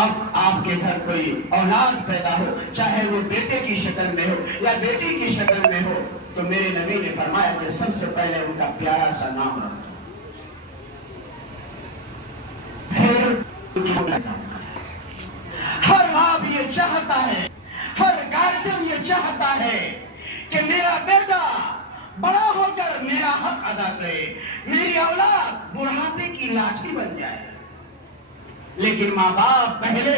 اب آپ کے گھر کوئی اولاد پیدا ہو، چاہے وہ بیٹے کی شکل میں ہو یا بیٹی کی شکل میں ہو، تو میرے نبی نے فرمایا کہ سب سے پہلے ان کا پیارا سا نام رکھو، پھر ہر باپ یہ چاہتا ہے، ہر گارجن یہ چاہتا ہے کہ میرا بیٹا بڑا ہو کر میرا حق ادا کرے، میری اولاد بڑھاپے کی لاٹھی بن جائے۔ لیکن ماں باپ پہلے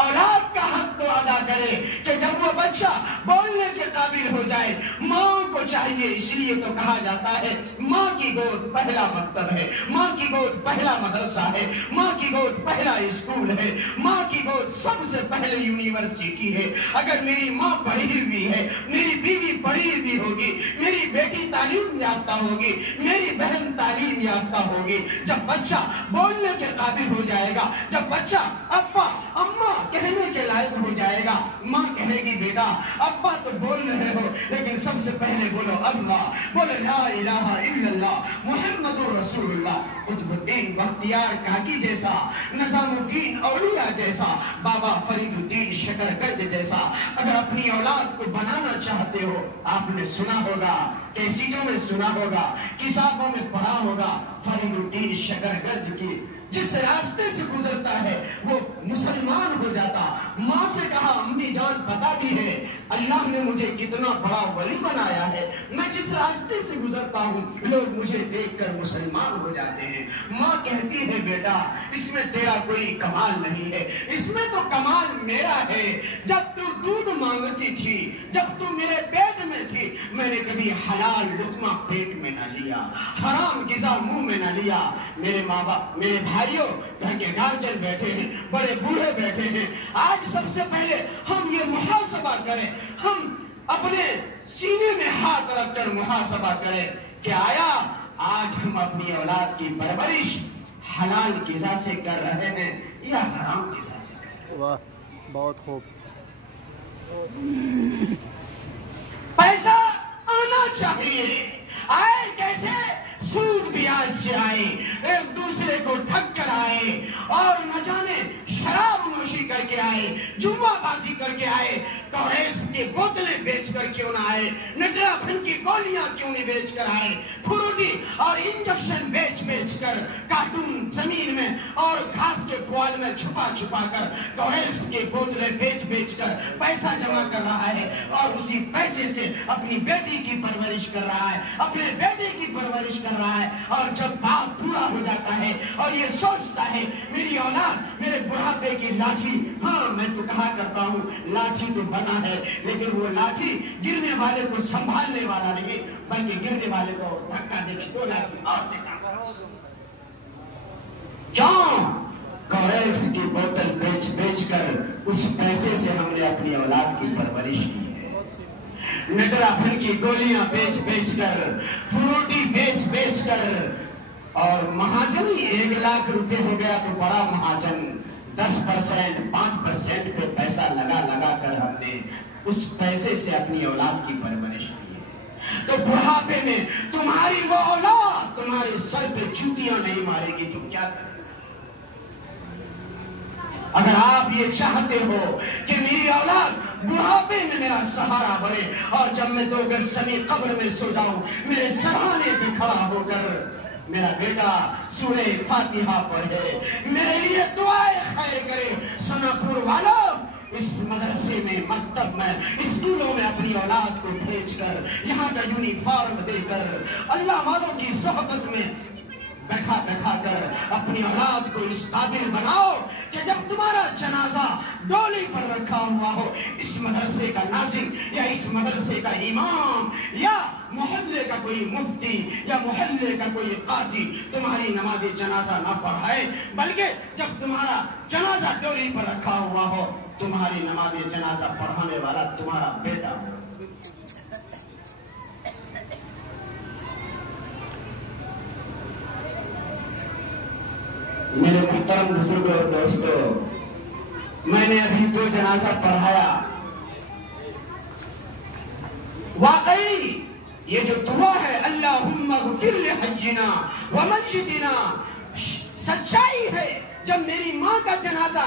اولاد کا حق تو ادا کرے کہ جب وہ بچہ بولنے کے قابل ہو جائے، ماں کو چاہیے، اس لیے تو کہا جاتا ہے ماں کی گود پہلا مکتب ہے، ماں کی گود پہلا مدرسہ ہے، ماں کی گود پہلا اسکول ہے، ماں کی گود سب سے پہلے یونیورسٹی ہے۔ اگر میری ماں پڑھی ہوئی ہے، میری بیوی پڑھی ہوئی ہوگی، میری بیٹی تعلیم یافتہ ہوگی، میری بہن تعلیم یافتہ ہوگی، جب بچہ بولنے کے قابل ہو جائے گا، جب بچہ ابا اماں کہنے کے لائق ہو جائے گا، ماں کہے گی بیٹا ابا تو بول رہے ہو لیکن سب سے پہلے بولو اللہ، بولو لا الہ الا اللہ محمد رسول اللہ۔ قطب الدین بختیار کاکی جیسا، نظام الدین اولیاء جیسا، بابا فرید الدین شکرگرج جیسا اگر اپنی اولاد کو بنانا چاہتے ہو، آپ نے سنا ہوگا، کیسٹوں میں سنا ہوگا، کتابوں میں پڑھا ہوگا، فرید الدین شکرگرج کی جس راستے سے گزرتا ہے وہ مسلمان ہو جاتا۔ ماں سے کہا امی جان پتا بھی ہے اللہ نے مجھے کتنا بڑا ولی بنایا ہے، میں جس راستے سے گزرتا ہوں لوگ مجھے دیکھ کر مسلمان ہو جاتے ہیں۔ ماں کہتی ہے بیٹا اس میں تیرا کوئی کمال نہیں ہے، اس میں تو کمال میرا ہے۔ جب تو دودھ مانگتی تھی، جب تو میرے پیٹ میں تھی، میں نے کبھی حلال لقمہ پیٹ میں نہ لیا، حرام غذا منہ میں نہ لیا۔ میرے ماں باپ، میرے بھائیوں، گھر کے گارجن بیٹھے ہیں، بڑے بوڑھے بیٹھے ہیں، آج سب سے پہلے ہم یہ محاسبہ کریں، ہم اپنے سینے میں ہاتھ رکھ کر محاسبہ کریں کہ آیا آج ہم اپنی اولاد کی پرورش حلال غذا سے کر رہے ہیں یا حرام غذا سے کر رہے ہیں؟ واہ بہت خوب۔ پیسہ آنا چاہیے، آئے کیسے؟ سود بیاج سے آئے، ایک دوسرے کو ٹھگ کر آئے، اور نہ جانے شراب نوشی کر کے آئے، جوا بازی کر کے آئے، کوریکس کی بوتلیں بیچ کر کیوں نہ آئے، نٹرا پھن کی گولیاں کیوں نہیں بیچ کر آئے، فروٹی اور انجیکشن بیچ بیچ کر، کارٹون زمین میں اور گھاس کے پوال میں چھپا چھپا کر، کوریکس کی بوتلیں بیچ بیچ کر پیسہ جمع کر رہا ہے، اور اسی پیسے سے اپنی بیٹی کی پرورش کر رہا ہے، اپنے بیٹے کی پرورش کر رہا ہے۔ اور جب باپ پورا ہو جاتا ہے اور یہ سوچتا ہے میری اولاد میرے بڑھاپے کی لاٹھی، ہاں میں تو کہا کرتا ہوں لاٹھی تو بنا ہے لیکن وہ لاٹھی گرنے والے کو سنبھالنے والا نہیں بلکہ گرنے والے کو دھکا دے کے دو لاٹھی اور دیتا۔ کیوں؟ کوریکس کی بوتل بیچ بیچ کر اس پیسے سے ہم نے اپنی اولاد کی پرورش کی ہے، نٹرا پھن کی گولیاں بیچ بیچ کر، فروٹی بیچ بیچ کر، اور مہاجن ہی 1 لاکھ روپے ہو گیا تو بڑا مہاجن 10% 5% پہ پیسہ لگا لگا کر ہم نے اس پیسے سے اپنی اولاد کی پرورش کی ہے۔ تو بڑھاپے میں تمہاری وہ اولاد تمہارے سر پہ جوتیاں نہیں مارے گی، تم کیا کرے؟ اگر آپ یہ چاہتے ہو کہ میری اولاد بڑھاپے میں میرا سہارا بنے اور جب میں 2 گز زمین قبر میں سو جاؤں میرے سرہانے پہ کھڑا ہو کر میرا بیٹا سورہ فاتحہ پڑھے، میرے لیے دعائیں خیر کرے، سناپور والوں اس مدرسے میں، مکتب میں، اسکولوں میں اپنی اولاد کو بھیج کر، یہاں کا یونیفارم دے کر، اللہ والوں کی صحبت میں بیٹھا بیٹھا کر اپنی اولاد کو اس قابل بناؤ کہ جب تمہارا جنازہ ڈولی پر رکھا ہوا ہو، اس مدرسے کا ناظم یا اس مدرسے کا امام یا محلے کا کوئی مفتی یا محلے کا کوئی قاضی تمہاری نماز جنازہ نہ پڑھائے، بلکہ جب تمہارا جنازہ ڈولی پر رکھا ہوا ہو تمہاری نماز جنازہ پڑھانے والا تمہارا بیٹا ہو۔ میرے محترم بزرگوں اور دوستو، میں نے ابھی 2 جنازہ پڑھایا، واقعی یہ جو دعا ہے اللہم اغفر لحجنا ومسجدنا سچائی ہے۔ جب میری ماں کا جنازہ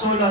16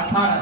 18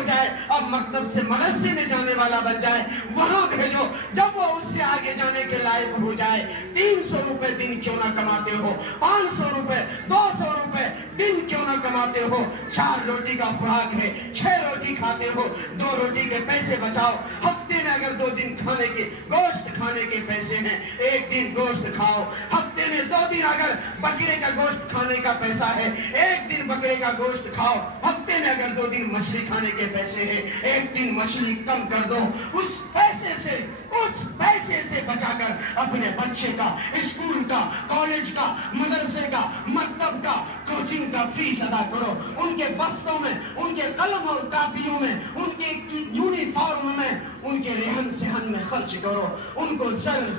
ہو جائے، اب مکتب سے مدرسے میں جانے والا بن جائے، وہاں بھیجو۔ جب وہ اس سے آگے جانے کے لائق ہو جائے، 300 روپے دن کیوں نہ کماتے ہو، 500 روپے 200 روپے دن کیوں نہ کماتے ہو، 4 روٹی کا خوراک ہے، 6 روٹی کھاتے ہو، 2 روٹی کے پیسے بچاؤ۔ ہفتے میں اگر 2 دن کھانے کے گوشت کھانے کے پیسے ہیں، 1 دن گوشت کھاؤ۔ ہفتے میں 2 دن اگر بکرے کا گوشت کھانے کا پیسہ ہے، 1 دن بکرے کا گوشت کھاؤ۔ ہفتے میں اگر 2 دن مچھلی کھانے کے پیسے ہیں، 1 دن مچھلی کم کر دو۔ اس پیسے سے بچا کر اپنے بچے کا، اسکول کا، کالج کا، مدرسے کا، مکتب کا، کوچنگ کا فیس ادا کرو۔ ان کے بستوں میں، ان کے قلم اور کاپیوں میں، ان کے یونیفارم میں، ان کے رہن سہن میں خرچ کرو۔ ان کو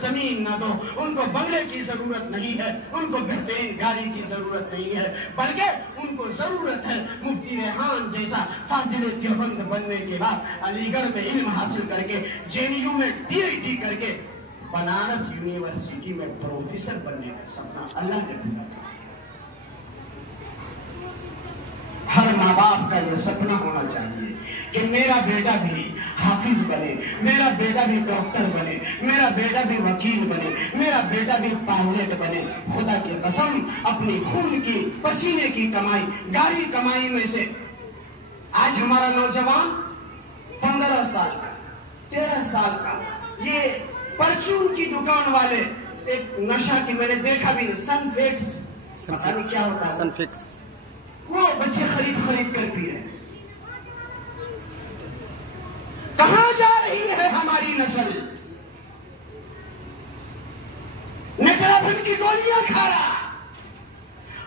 زمین نہ دو، ان کو بنگلے کی ضرورت نہیں ہے، ان کو بہترین گاڑی کی ضرورت نہیں ہے، بلکہ ان کو ضرورت ہے مفتی ریحان جیسا فاضل دیوبند بننے کے بعد علی گڑھ میں علم حاصل کر کے، JNU میں PhD کر کے، بنارس یونیورسٹی میں پروفیسر بننے کا سپنا اللہ نے پورا کیا۔ ہر ماں باپ کا یہ سپنا ہونا چاہیے کہ میرا بیٹا بھی حافظ بنے، میرا بیٹا بھی ڈاکٹر بنے، میرا بیٹا بھی وکیل بنے، میرا بیٹا بھی پائلٹ بنے۔ خدا کی قسم، اپنی خون کی پسینے کی کمائی، گاڑی کمائی میں سے آج ہمارا نوجوان 15 سال کا، 13 سال کا، یہ پرچون کی دکان والے، ایک نشہ کی میں نے دیکھا بھی نہیں، سن فکس، پتہ نہیں کیا ہوتا ہے، سن فکس، وہ بچے خرید کر پی رہے۔ کہاں جا رہی ہے ہماری نسل؟ نیکراپن کی گولیاں کھا رہا،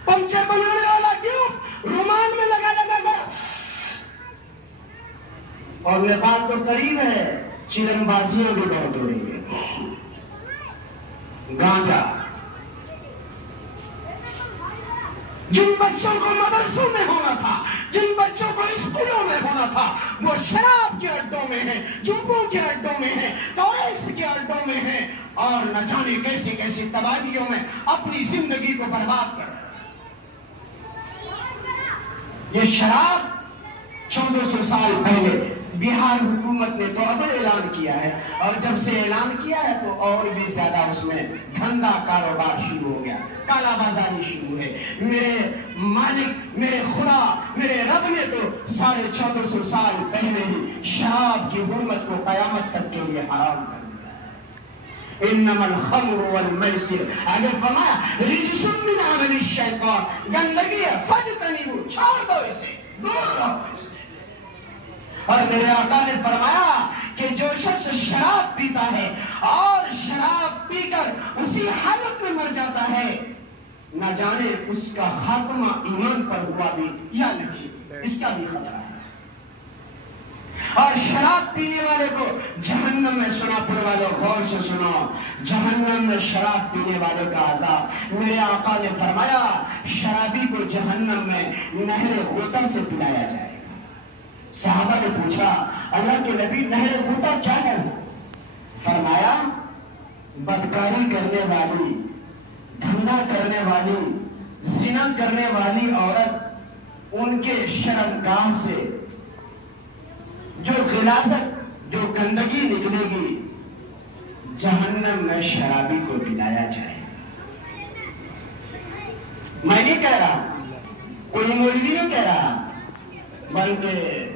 پنچر بنانے والا ٹیوب رومان میں لگا کر، اور نیپال تو قریب ہے، چرن بازیاں بھی بہت ہو رہی ہے، گانجا۔ جن بچوں کو مدرسوں میں ہونا تھا، جن بچوں کو اسکولوں میں ہونا تھا، وہ شراب کے اڈوں میں ہیں، جنبوں کے اڈوں میں ہیں، ٹوریکس کے اڈوں میں ہیں، اور نہ جانے کیسی کیسی تباہیوں میں اپنی زندگی کو برباد کر رہے ہیں۔ یہ شراب 1400 سال پہلے بہار حکومت نے تو اب اعلان کیا ہے، اور جب سے اعلان کیا ہے تو اور بھی زیادہ اس میں دھندا کاروبار شروع ہو گیا، کالا بازاری شروع ہے۔ میرے مالک، میرے خدا، میرے رب نے تو 1450 سال پہلے ہی شراب کی حرمت کو قیامت تک کے لیے حرام کر دیا۔ انما الخمر والمیسر، اگر فرمایا رجس من عمل الشیطان، گندگی ہے، فاجتنبوہ، چھوڑ دو اسے، دور رہو اسے۔ اور میرے آقا نے فرمایا کہ جو شخص شراب پیتا ہے اور شراب پی کر اسی حالت میں مر جاتا ہے، نہ جانے اس کا خاتمہ ایمان پر ہوا بھی یا نہیں، اس کا بھی خطرہ ہے۔ اور شراب پینے والے کو جہنم میں، سنا پر والوں غور سے سنو، جہنم میں شراب پینے والے کا عذاب۔ میرے آقا نے فرمایا شرابی کو جہنم میں نہر غوطہ سے پلایا جائے۔ صحابہ نے پوچھا اللہ کے نبی نہر غوطہ کیا ہے؟ فرمایا بدکاری کرنے والی، دھندا کرنے والی، زنا کرنے والی عورت، ان کے شرمگاہ سے جو غلاظت، جو گندگی نکلے گی، جہنم میں شرابی کو پلایا جائے۔ میں نہیں کہہ رہا، کوئی مولوی نہیں کہہ رہا، بلکہ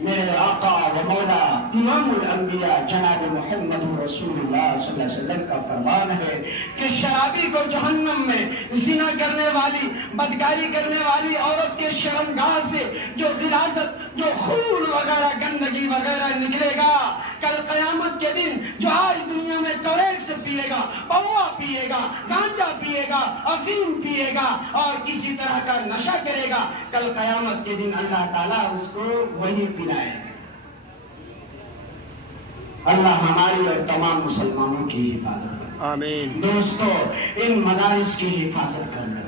میرے آقا و مولا امام الانبیاء جناب محمد رسول اللہ صلی اللہ علیہ وسلم کا فرمان ہے کہ شرابی کو جہنم میں زنا کرنے والی، بدکاری کرنے والی عورت کے شرمگاہ سے جو غلاظت، جو خون وغیرہ، گندگی وغیرہ نکلے گا، کل قیامت کے دن جو آج دنیا میں توریکس پیے گا، پوا پیے گا، گانجا پیے گا، افیم پیے گا اور کسی طرح کا نشہ کرے گا، کل قیامت کے دن اللہ تعالیٰ اس کو وہی پلائے گا۔ اللہ ہماری اور تمام مسلمانوں کی حفاظت کرے، آمین۔ دوستو، ان مدارس کی حفاظت کر لو،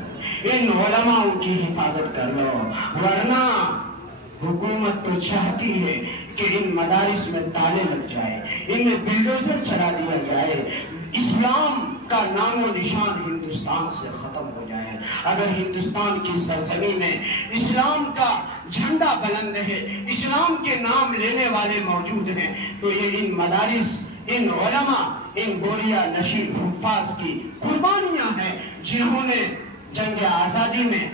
ان علماء کی حفاظت کر لو، ورنہ حکومت تو چاہتی ہے کہ ان مدارس میں تالے لگ جائے، ان میں بلڈوزر چلا دیا جائے، اسلام کا نام و نشان ہندوستان سے ختم ہو جائے۔ اگر ہندوستان کی سرزمین میں اسلام کا جھنڈا بلند ہے، اسلام کے نام لینے والے موجود ہیں، تو یہ ان مدارس، ان علماء، ان گوریا نشین حفاظ کی قربانیاں ہیں، جنہوں نے جنگ آزادی میں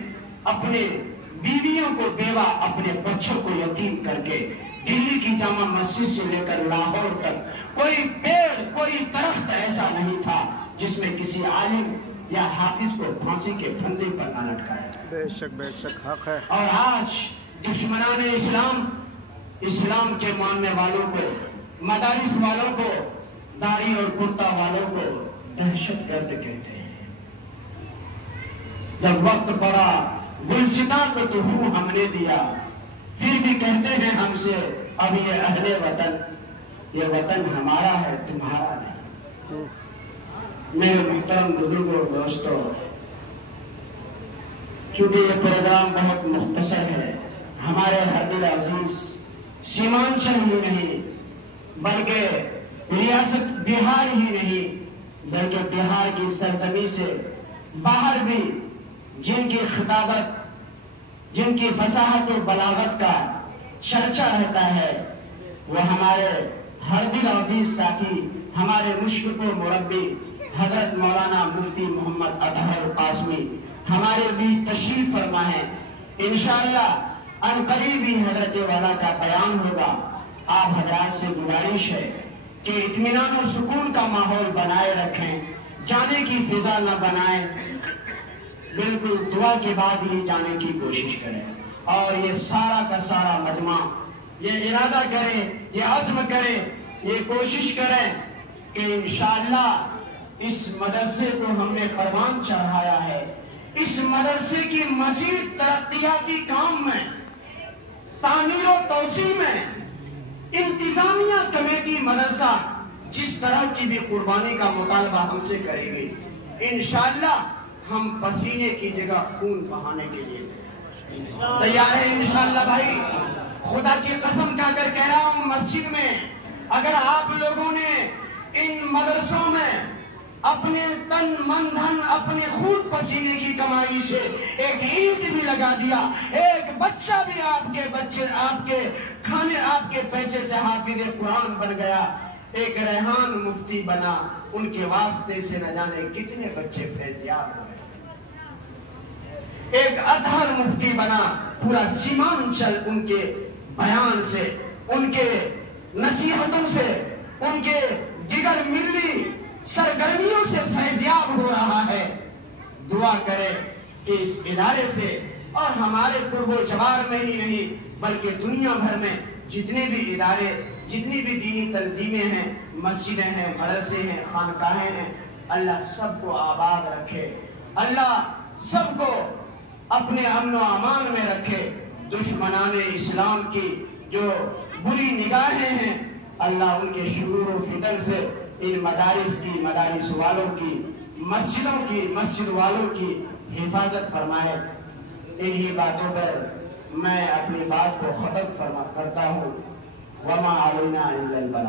اپنے بیویوں کو بیوہ، اپنے بچوں کو یتیم کر کے دلی کی جامع مسجد سے لے کر لاہور تک کوئی پیڑ، کوئی درخت ایسا نہیں تھا جس میں کسی عالم یا حافظ کو پھانسی کے پھندے پر نہ لٹکایا۔ بے شک حق ہے۔ اور آج دشمنان اسلام کے ماننے والوں کو، مدارس والوں کو، داڑھی اور کرتا والوں کو دہشت گرد کہتے ہیں۔ جب وقت پڑا گلستاں کو تو ہم نے دیا، پھر بھی کہتے ہیں ہم سے اب یہ اہل وطن، یہ وطن ہمارا ہے تمہارا نہیں۔ میرے محترم بزرگوں، دوستوں، چونکہ یہ پروگرام بہت مختصر ہے، ہمارے ہردل عزیز سیمانچل ہی نہیں بلکہ ریاست بہار ہی نہیں بلکہ بہار کی سرزمین سے باہر بھی جن کی خطابت، جن کی فصاحت و بلاغت کا چرچا رہتا ہے، وہ ہمارے ہردل عزیز ساتھی، ہمارے مشفق و مربی حضرت مولانا مفتی محمد اطہر قاسمی ہمارے بھی تشریف فرما ہے۔ انشاءاللہ عنقریب ہی حضرت والا کا بیان ہوگا۔ آپ حضرات سے گزارش ہے کہ اطمینان و سکون کا ماحول بنائے رکھیں، جانے کی فضا نہ بنائیں، بالکل دعا کے بعد ہی جانے کی کوشش کریں، اور یہ سارا کا سارا مجمع یہ ارادہ کریں، یہ عزم کریں، یہ کوشش کریں کہ انشاءاللہ اس مدرسے کو ہم نے پروان چڑھایا ہے، اس مدرسے کی مزید ترقیاتی کام میں، تعمیر و توسیع میں انتظامیہ کمیٹی مدرسہ جس طرح کی بھی قربانی کا مطالبہ ہم سے کرے گی، انشاءاللہ ہم پسینے کی جگہ خون بہانے کے لیے تیار ہیں انشاءاللہ۔ بھائی خدا کی قسم کھا کر کہہ رہا ہوں، مسجد میں اگر آپ لوگوں نے ان مدرسوں میں اپنے تن من دھن، اپنے خون پسینے کی کمائی سے ایک اینٹ بھی لگا دیا، ایک بچہ بھی آپ کے کھانے، آپ کے پیسے سے حافظ قرآن بن گیا، ایک ریحان مفتی بنا، ان کے واسطے سے نہ جانے کتنے بچے فیضیاب ہوئے، ایک اطہر مفتی بنا، پورا سیمانچل ان کے بیان سے، ان کے نصیحتوں سے، ان کے دیگر ملی سرگرمیوں سے فیضیاب ہو رہا ہے۔ دعا کریں کہ اس ادارے سے اور ہمارے قرب و جوار میں ہی نہیں بلکہ دنیا بھر میں جتنے بھی ادارے، جتنی بھی دینی تنظیمیں ہیں، مسجدیں ہیں، مدرسے ہیں، خانقاہیں ہیں، اللہ سب کو آباد رکھے، اللہ سب کو اپنے امن و امان میں رکھے۔ دشمنان اسلام کی جو بری نگاہیں ہیں، اللہ ان کے شرور و فتن سے ان مدارس کی، مدارس والوں کی، مسجدوں کی، مسجد والوں کی حفاظت فرمائے۔ انہی باتوں پر میں اپنی بات کو ختم کرتا ہوں۔ وما علینا الا البلاغ۔